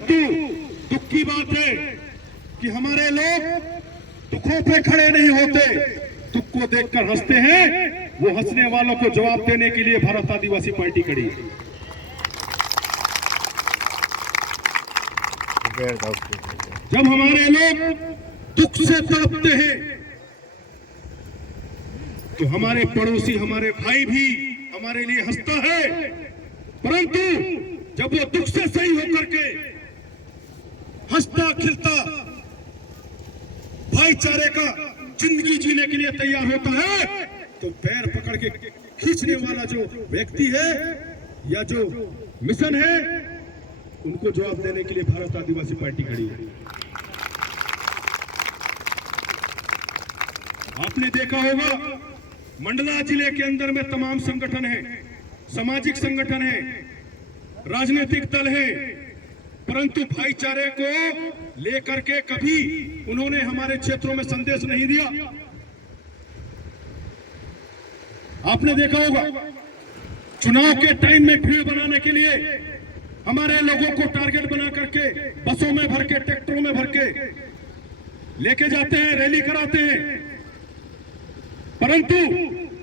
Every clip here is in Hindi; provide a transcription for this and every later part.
दुख की बात है कि हमारे लोग दुखों पे खड़े नहीं होते, दुख को देखकर हंसते हैं। वो हंसने वालों को जवाब देने के लिए भारत आदिवासी पार्टी खड़ी है। जब हमारे लोग दुख से तड़पते हैं तो हमारे पड़ोसी, हमारे भाई भी हमारे लिए हंसता है, परंतु जब वो दुख से सही होकर के हंसता खिलता भाईचारे का जिंदगी जीने के लिए तैयार होता है, तो पैर पकड़ के खींचने वाला जो व्यक्ति है या जो मिशन है, उनको जवाब देने के लिए भारत आदिवासी पार्टी खड़ी है। आपने देखा होगा मंडला जिले के अंदर में तमाम संगठन हैं, सामाजिक संगठन हैं, राजनीतिक दल हैं, परंतु भाईचारे को लेकर के कभी उन्होंने हमारे क्षेत्रों में संदेश नहीं दिया। आपने देखा होगा चुनाव के टाइम में भीड़ बनाने के लिए हमारे लोगों को टारगेट बना करके बसों में भर के, ट्रैक्टरों में भर के लेके जाते हैं, रैली कराते हैं, परंतु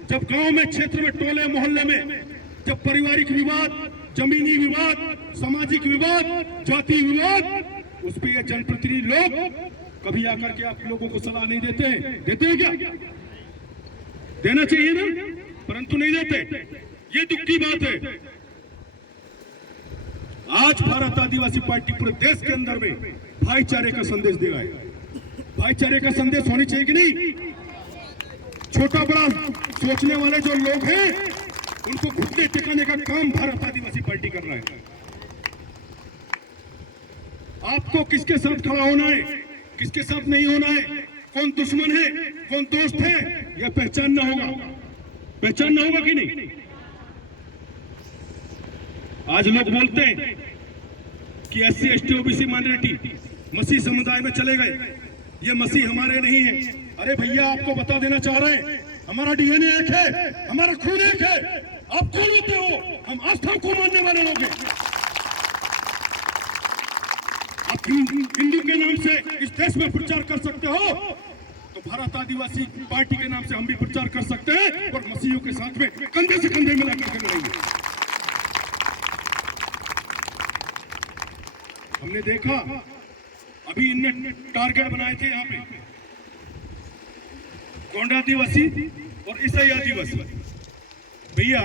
जब गांव में, क्षेत्र में, टोले मोहल्ले में जब पारिवारिक विवाद, जमीनी विवाद, सामाजिक विवाद, जाति विवाद, उस पर ये जनप्रतिनिधि लोग कभी आकर के आप लोगों को सलाह नहीं देते हैं। देते हैं क्या? देना चाहिए ना, परंतु नहीं देते। ये दुख की बात है। आज भारत आदिवासी पार्टी पूरे देश के अंदर में भाईचारे का संदेश दे रहा है। भाईचारे का संदेश होनी चाहिए कि नहीं? छोटा बड़ा सोचने वाले जो लोग हैं, उनको घुटने टिकाने का काम भारत आदिवासी पार्टी कर रहा है। आपको किसके साथ खड़ा होना है, किसके साथ नहीं होना है, कौन दुश्मन है, कौन दोस्त है, यह पहचानना होगा। पहचानना होगा कि नहीं? आज लोग बोलते हैं कि एससी, एसटी, ओबीसी, माइनॉरिटी मसीह समुदाय में चले गए, ये मसीह हमारे नहीं है। अरे भैया, आपको बता देना चाह रहे हैं, हमारा डीएनए एक है, हमारा खून एक है। आप कौन होते हो? हम आस्था को मानने वाले लोग हैं। आप हिंदू के नाम से इस देश में प्रचार कर सकते हो, तो भारत आदिवासी पार्टी के नाम से हम भी प्रचार कर सकते हैं और मसीहियों के साथ में कंधे से कंधे मिला करके लड़ेंगे। हमने देखा अभी इनने टारगेट बनाए थे यहाँ पे गोंडा आदिवासी और ईसाई आदिवासी। भैया,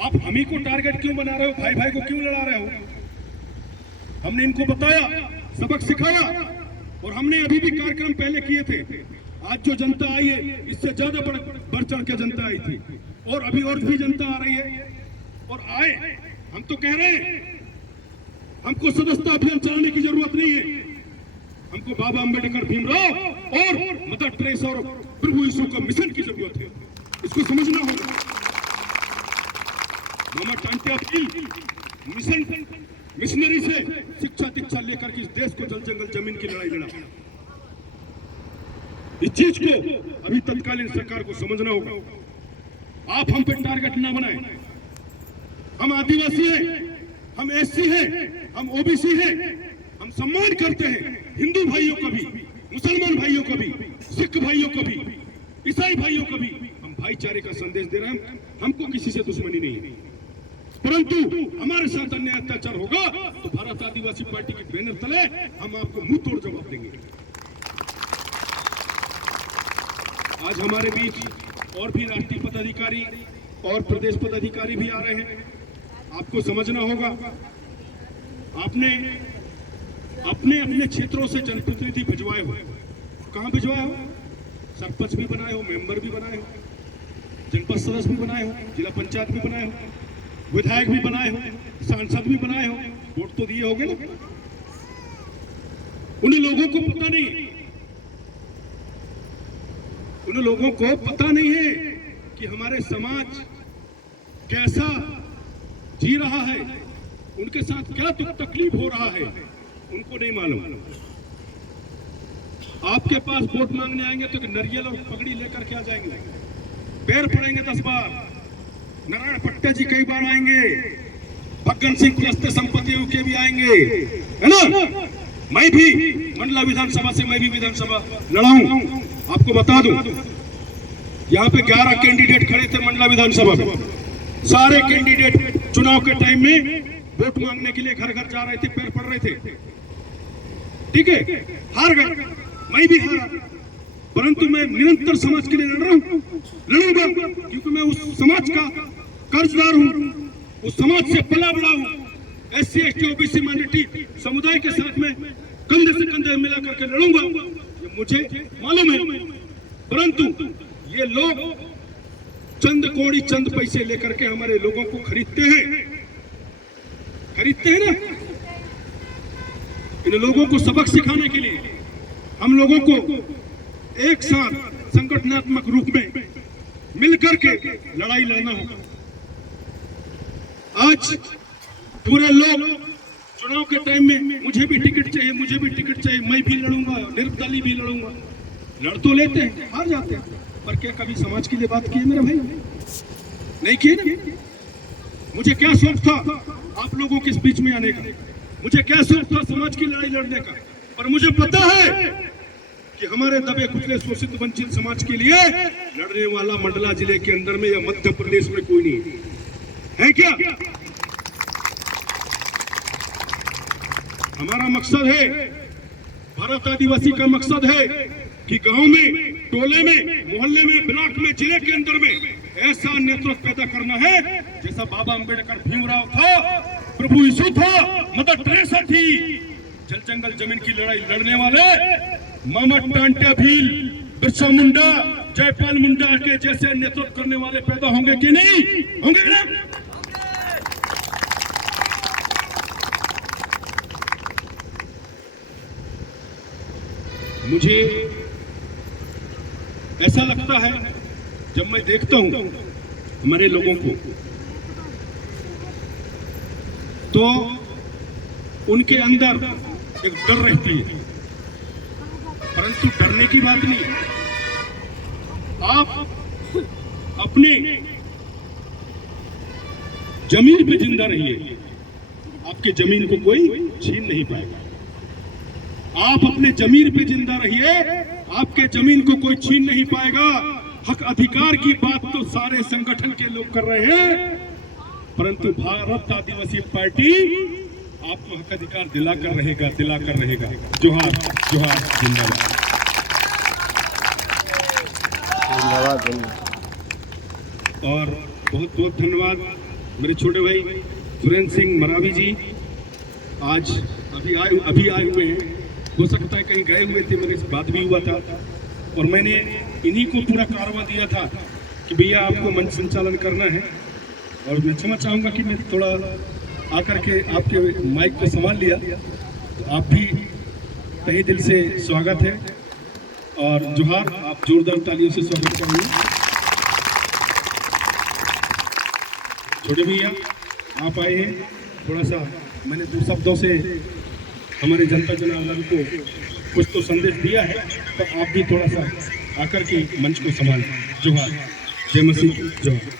आप हम ही को टारगेट क्यों बना रहे हो? भाई भाई को क्यों लड़ा रहे हो? हमने इनको बताया, सबक सिखाया, और हमने अभी भी कार्यक्रम पहले किए थे। आज जो जनता आई है, इससे ज्यादा बढ़ चढ़ के जनता आई थी, और अभी और भी जनता आ रही है। और आए, हम तो कह रहे हैं हमको सदस्यता अभियान चलाने की जरूरत नहीं है। हमको बाबा अंबेडकर, भीमराव और मदर टेरेसा और प्रभु यीशु का मिशन की जरूरत है। इसको समझना होगा। मामा टांटे अपील मिशन, मिशनरी से शिक्षा दीक्षा लेकर के इस देश को जल जंगल जमीन की लड़ाई लड़ा। इस चीज को अभी तत्कालीन सरकार को समझना होगा। आप हम पे टारगेट ना बनाए। हम आदिवासी हैं, हम एससी हैं, हम ओबीसी हैं, हम सम्मान करते हैं हिंदू भाइयों का भी, मुसलमान भाइयों का भी, सिख भाइयों का भी, ईसाई भाइयों का भी। हम भाईचारे का संदेश दे रहे हैं। हमको किसी से दुश्मनी नहीं है, परंतु हमारे साथ अन्याय अत्याचार होगा तो भारत आदिवासी पार्टी के बैनर तले हम आपको मुंह तोड़ जवाब देंगे। आज हमारे बीच और भी राष्ट्रीय पदाधिकारी और प्रदेश पदाधिकारी भी आ रहे हैं। आपको समझना होगा, आपने अपने अपने क्षेत्रों से जनप्रतिनिधि भिजवाए हो। कहां भिजवाए हो? सरपंच भी बनाए हो, मेंबर भी बनाए हो, जनपद सदस्य भी बनाए हो, जिला पंचायत भी बनाए हो, विधायक भी बनाए हो, सांसद भी बनाए हो। वोट तो दिए होंगे ना? उन लोगों को पता नहीं, उन लोगों को पता नहीं है कि हमारे समाज कैसा जी रहा है, उनके साथ क्या दुख तकलीफ हो रहा है, उनको नहीं मालूम। आपके पास वोट मांगने आएंगे तो नरियल और पगड़ी लेकर के आ जाएंगे, पैर पड़ेंगे 10 बार। नारायण पट्टे जी कई बार आएंगे, फग्गन सिंह कुलस्ते संपत्तियों के भी आएंगे, है ना। मैं भी मंडला विधानसभा से मैं भी विधानसभा लड़ा हूं। आपको बता दूं, यहाँ पे 11 कैंडिडेट खड़े थे मंडला विधानसभा में। सारे कैंडिडेट चुनाव के टाइम में वोट मांगने के लिए घर घर जा रहे थे, पैर पड़ रहे थे, ठीक है, हार गए, मैं भी हारा, परंतु मैं निरंतर समाज के लिए लड़ रहा हूं, लड़ूंगा, क्योंकि मैं उस समाज का कर्जदार हूं, उस समाज से पला बड़ा हूं। SC ST OBC माइनॉरिटी समुदाय के साथ में कंधे से कंधे मिला करके लड़ूंगा, ये मुझे मालूम है। परंतु ये लोग चंद कौड़ी चंद पैसे लेकर के हमारे लोगों को खरीदते हैं ना। इन लोगों को सबक सिखाने के लिए हम लोगों को एक साथ संगठनात्मक रूप में मिलकर के लड़ाई लड़ना होगा। आज पूरे लोग चुनाव के टाइम में मुझे भी टिकट चाहिए, मुझे भी टिकट चाहिए, मैं भी लड़ूंगा, निर्दलीय भी लड़ूंगा, लड़ तो लेते हैं, हार जाते हैं, पर क्या कभी समाज के लिए बात की है मेरे भाई? नहीं की ना। मुझे क्या शौक था आप लोगों के बीच में आने का, मुझे क्या शौक था समाज की लड़ाई लड़ने का, पर मुझे पता है कि हमारे दबे कुचले शोषित वंचित समाज के लिए लड़ने वाला मंडला जिले के अंदर में या मध्य प्रदेश में कोई नहीं है। क्या हमारा मकसद है, भारत आदिवासी का मकसद है कि गांव में, टोले में, मोहल्ले में, ब्लॉक में, जिले के अंदर में ऐसा नेतृत्व पैदा करना है जैसा बाबा अंबेडकर, भीमराव था, प्रभु यीशु था, मदर टेरेसा थी। जल जंगल जमीन की लड़ाई लड़ने वाले मामा टांट्या भील, बिरसा मुंडा, जयपाल मुंडा के जैसे नेतृत्व करने वाले पैदा होंगे कि नहीं होंगे ना? मुझे ऐसा लगता है जब मैं देखता हूं हमारे लोगों को, तो उनके अंदर एक डर रहती है, परंतु डरने की बात नहीं। आप अपने जमीन पे जिंदा रहिए, आपके जमीन को कोई छीन नहीं पाएगा। आप अपने जमीन पे जिंदा रहिए, आपके जमीन को कोई छीन नहीं पाएगा। हक अधिकार की बात तो सारे संगठन के लोग कर रहे हैं, परंतु भारत आदिवासी पार्टी आपको हक अधिकार दिलाकर रहेगा, दिलाकर रहेगा। जोहार जोहार, जिंदाबाद। और बहुत बहुत धन्यवाद मेरे छोटे भाई सुरेंद्र सिंह मरावी जी, आज अभी आए हुए हैं। हो सकता है कहीं गए हुए थे, मेरे से बात भी हुआ था, और मैंने इन्हीं को पूरा कारवा दिया था कि भैया आपको मंच संचालन करना है। और मैं क्षमा चाहूँगा कि मैं थोड़ा आकर के आपके माइक को संभाल लिया। तो आप भी तहे दिल से स्वागत है, और जोहार, आप जोरदार तालियों से स्वागत करेंगे। छोटे भैया आप आए हैं, थोड़ा सा मैंने 2 शब्दों से हमारे जनता जनार्दन को कुछ तो संदेश दिया है, पर आप भी थोड़ा सा आकर के मंच को संभालें। जोहार, जय मसीह, जोहार।